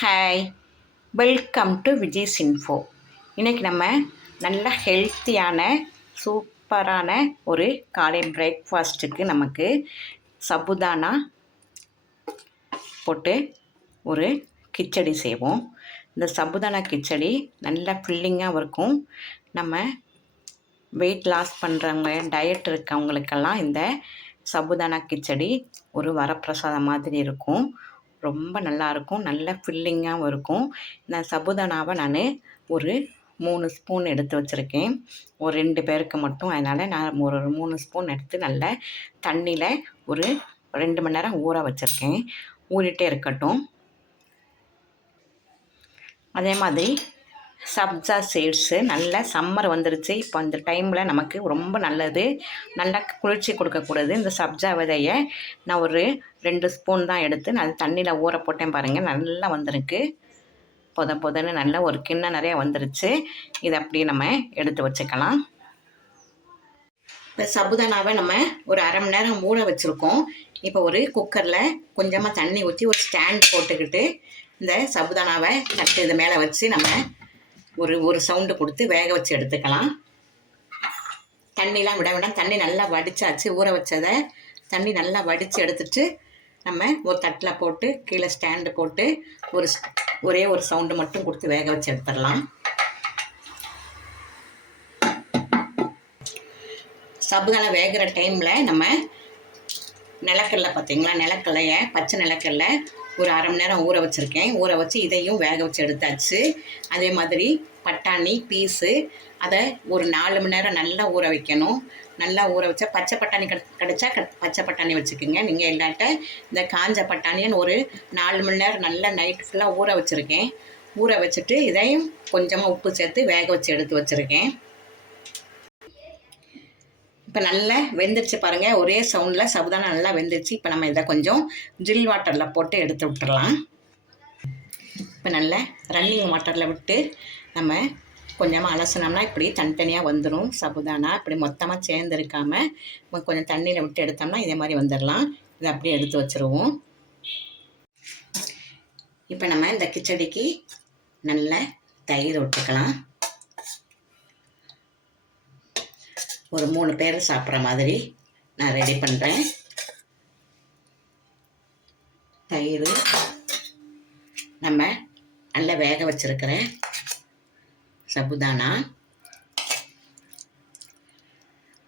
Hi, welcome to Vijay's info. இன்றைக்கி நம்ம நல்ல ஹெல்த்தியான சூப்பரான ஒரு காலை பிரேக்ஃபாஸ்ட்டுக்கு நமக்கு சபுதானா போட்டு ஒரு கிச்சடி செய்வோம். இந்த சபுதானா கிச்சடி நல்ல ஃபில்லிங்காக இருக்கும். நம்ம வெயிட் லாஸ் பண்ணுறவங்க, டயட் இருக்கவங்களுக்கெல்லாம் இந்த சபுதானா கிச்சடி ஒரு வரப்பிரசாதம் மாதிரி இருக்கும். ரொம்ப நல்லாயிருக்கும், நல்ல ஃபில்லிங்காகவும் இருக்கும். இந்த சபுதானாவை நான் ஒரு 3 ஸ்பூன் எடுத்து வச்சுருக்கேன், ஒரு 2 பேருக்கு மட்டும். அதனால் நான் ஒரு 3 ஸ்பூன் எடுத்து நல்ல தண்ணியில் ஒரு 2 மணி நேரம் ஊற வச்சுருக்கேன். ஊறிட்டே இருக்கட்டும். அதே மாதிரி சப்ஜா சீட்ஸு, நல்ல சம்மர் வந்துருச்சு. இப்போ இந்த டைமில் நமக்கு ரொம்ப நல்லது, நல்லா குளிர்ச்சி கொடுக்கக்கூடாது. இந்த சப்ஜா விதையை நான் ஒரு 2 ஸ்பூன் தான் எடுத்து நான் தண்ணியில் ஊற போட்டேன். பாருங்கள், நல்லா வந்திருக்கு. பொதன்னு நல்லா ஒரு கிண்ணம் நிறையா வந்துருச்சு. இதை அப்படியே நம்ம எடுத்து வச்சுக்கலாம். இப்போ சபுதானாவை நம்ம ஒரு அரை மணி நேரம் ஊற வச்சுருக்கோம். இப்போ ஒரு குக்கரில் கொஞ்சமாக தண்ணி ஊற்றி ஒரு ஸ்டாண்ட் போட்டுக்கிட்டு இந்த சபுதானாவை தட்டு இது மேலே வச்சு நம்ம ஒரு சவுண்டு கொடுத்து வேக வச்சு எடுத்துக்கலாம். தண்ணிலாம் விட வேண்டாம். தண்ணி நல்லா வடித்தாச்சு. ஊற வச்சதை தண்ணி நல்லா வடித்து எடுத்துட்டு நம்ம ஒரு தட்டில் போட்டு கீழே ஸ்டாண்டு போட்டு ஒரே ஒரு சவுண்டு மட்டும் கொடுத்து வேக வச்சு எடுத்துடலாம். சபுதானா வேகிற டைமில் நம்ம நிலக்கடலை பார்த்தீங்களா, நிலக்கடலையை பச்சை நிலக்கடலை ஒரு அரை மணி நேரம் ஊற வச்சுருக்கேன். ஊற வச்சு இதையும் வேக வச்சு எடுத்தாச்சு. அதே மாதிரி பட்டாணி பீஸு, அதை ஒரு 4 மணி நேரம் நல்லா ஊற வைக்கணும். நல்லா ஊற வச்சா பச்சை பட்டாணி கிடச்சா பச்சை பட்டாணி வச்சுக்கோங்க. நீங்கள் இல்லாட்ட இந்த காஞ்ச பட்டாணின்னு ஒரு 4 மணி நேரம் நல்லா நைட் ஃபுல்லாக ஊற வச்சுருக்கேன். ஊற வச்சுட்டு இதையும் கொஞ்சமாக உப்பு சேர்த்து வேக வச்சு எடுத்து வச்சுருக்கேன். இப்போ நல்லா வெந்துருச்சு பாருங்கள், ஒரே சவுண்டில் சபுதானா நல்லா வெந்துருச்சு. இப்போ நம்ம இதை கொஞ்சம் ஜில் வாட்டரில் போட்டு எடுத்து விட்டுறலாம். இப்போ நல்லா ரன்னிங் வாட்டரில் விட்டு நம்ம கொஞ்சமாக அலசினோம்னா இப்படி தனித்தனியாக வந்துடும் சபுதானா. இப்படி மொத்தமாக சேர்ந்துருக்காமல் கொஞ்சம் தண்ணியில் விட்டு எடுத்தோம்னா இதே மாதிரி வந்துடலாம். இதை அப்படியே எடுத்து வச்சுருவோம். இப்போ நம்ம இந்த கிச்சடிக்கு நல்ல தயிர் விட்டுக்கலாம். ஒரு 3 பேர் சாப்பிட்ற மாதிரி நான் ரெடி பண்ணுறேன். தயிர், நம்ம நல்லா வேக வச்சுருக்கிற சபுதானா,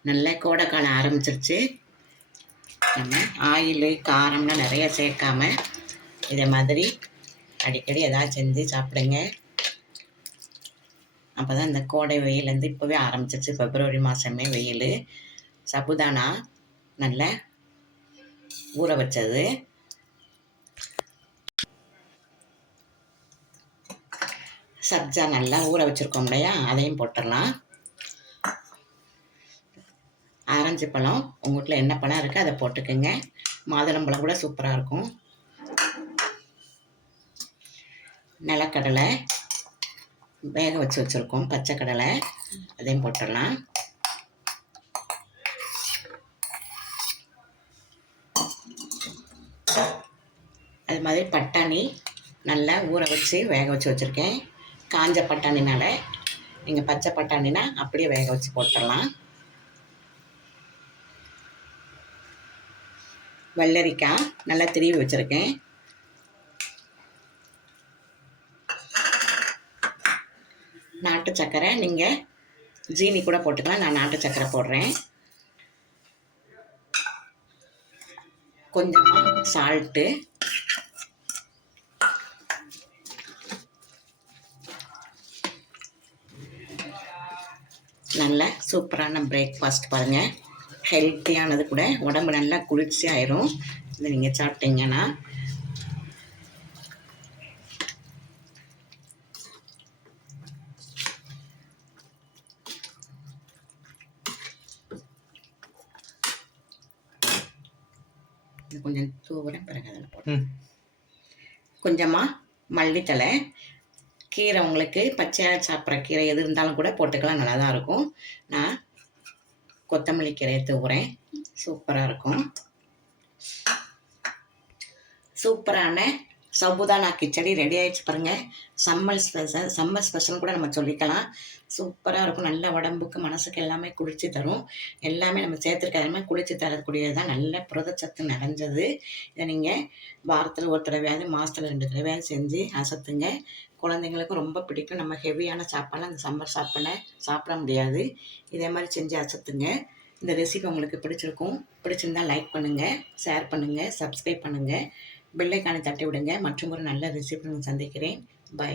நல்ல கோடைக்காலம் ஆரம்பிச்சிருச்சு. நம்ம ஆயில் காரம்லாம் நிறைய சேர்க்காம இதே மாதிரி அடிக்கடி எதாவது செஞ்சு சாப்பிடுங்க. அப்போ தான் இந்த கோடை வெயிலேருந்து இப்போவே ஆரம்பிச்சிருச்சு. பிப்ரவரி மாதமே வெயில். சபுதானா நல்லா ஊற வச்சது, சப்ஜா நல்லா ஊற வச்சுருக்கோம் இல்லையா, அதையும் போட்டுடலாம். ஆரஞ்சு பழம், உங்கள் வீட்டில் என்ன பழம் இருக்குது அதை போட்டுக்கோங்க. மாதுளம்பழம் கூட சூப்பராக இருக்கும். நிலக்கடலை வேக வச்சு வச்சுருக்கோம், பச்சை கடலை, அதையும் போட்டுடலாம். அது மாதிரி பட்டாணி நல்லா ஊற வச்சு வேக வச்சு வச்சுருக்கேன். காஞ்ச பட்டாணினால, நீங்கள் பச்சை பட்டாணினா அப்படியே வேக வச்சு போட்டுடலாம். வெள்ளரிக்காய் நல்லா திருவி வச்சுருக்கேன். நாட்டு சர்க்கரை, நீங்கள் ஜீனி கூட போட்டுக்கலாம். நான் நாட்டு சர்க்கரை போடுறேன். கொஞ்சமாக சால்ட்டு, நல்ல சூப்பரான பிரேக்ஃபாஸ்ட் பாருங்கள். ஹெல்த்தியானது கூட, உடம்பு நல்லா குளிர்ச்சி ஆயிரும் இதை நீங்கள் சாப்பிட்டீங்கன்னா. கொஞ்சம் தூவுறேன், பிறகு அதில் போட்டேன். கொஞ்சமாக மல்லித்தலை, கீரை உங்களுக்கு பச்சையாக சாப்பிட்ற கீரை எது இருந்தாலும் கூட போட்டுக்கலாம், நல்லா தான் இருக்கும். நான் கொத்தமல்லி கீரையை தூவுறேன், சூப்பராக இருக்கும். சூப்பரான சபுதானா கிச்சடி ரெடி ஆகிடுச்சு பாருங்கள். சம்மர் ஸ்பெஷல் கூட நம்ம சொல்லிக்கலாம். சூப்பராக இருக்கும். நல்ல உடம்புக்கு மனசுக்கு எல்லாமே குளிர்ச்சி தரும். எல்லாமே நம்ம சேர்த்துருக்க எல்லாமே குளிர்ச்சி தரக்கூடியது தான். நல்ல புரதச்சத்து நிறைஞ்சது. இதை நீங்கள் வாரத்தில் ஒரு தடவையாவது மாதத்தில் 2 தடவையாவது செஞ்சு அசத்துங்க. குழந்தைங்களுக்கும் ரொம்ப பிடிக்கும். நம்ம ஹெவியான சாப்பாடெலாம் அந்த சம்மர் சாப்பிட முடியாது. இதே மாதிரி செஞ்சு அசத்துங்க. இந்த ரெசிபி உங்களுக்கு பிடிச்சிருக்கும். பிடிச்சிருந்தால் லைக் பண்ணுங்கள், ஷேர் பண்ணுங்கள், சப்ஸ்கிரைப் பண்ணுங்கள், பெல் ஐக்கானை தட்டி விடுங்க. மற்றும் ஒரு நல்ல ரெசிபி சந்திக்கிறேன். பை.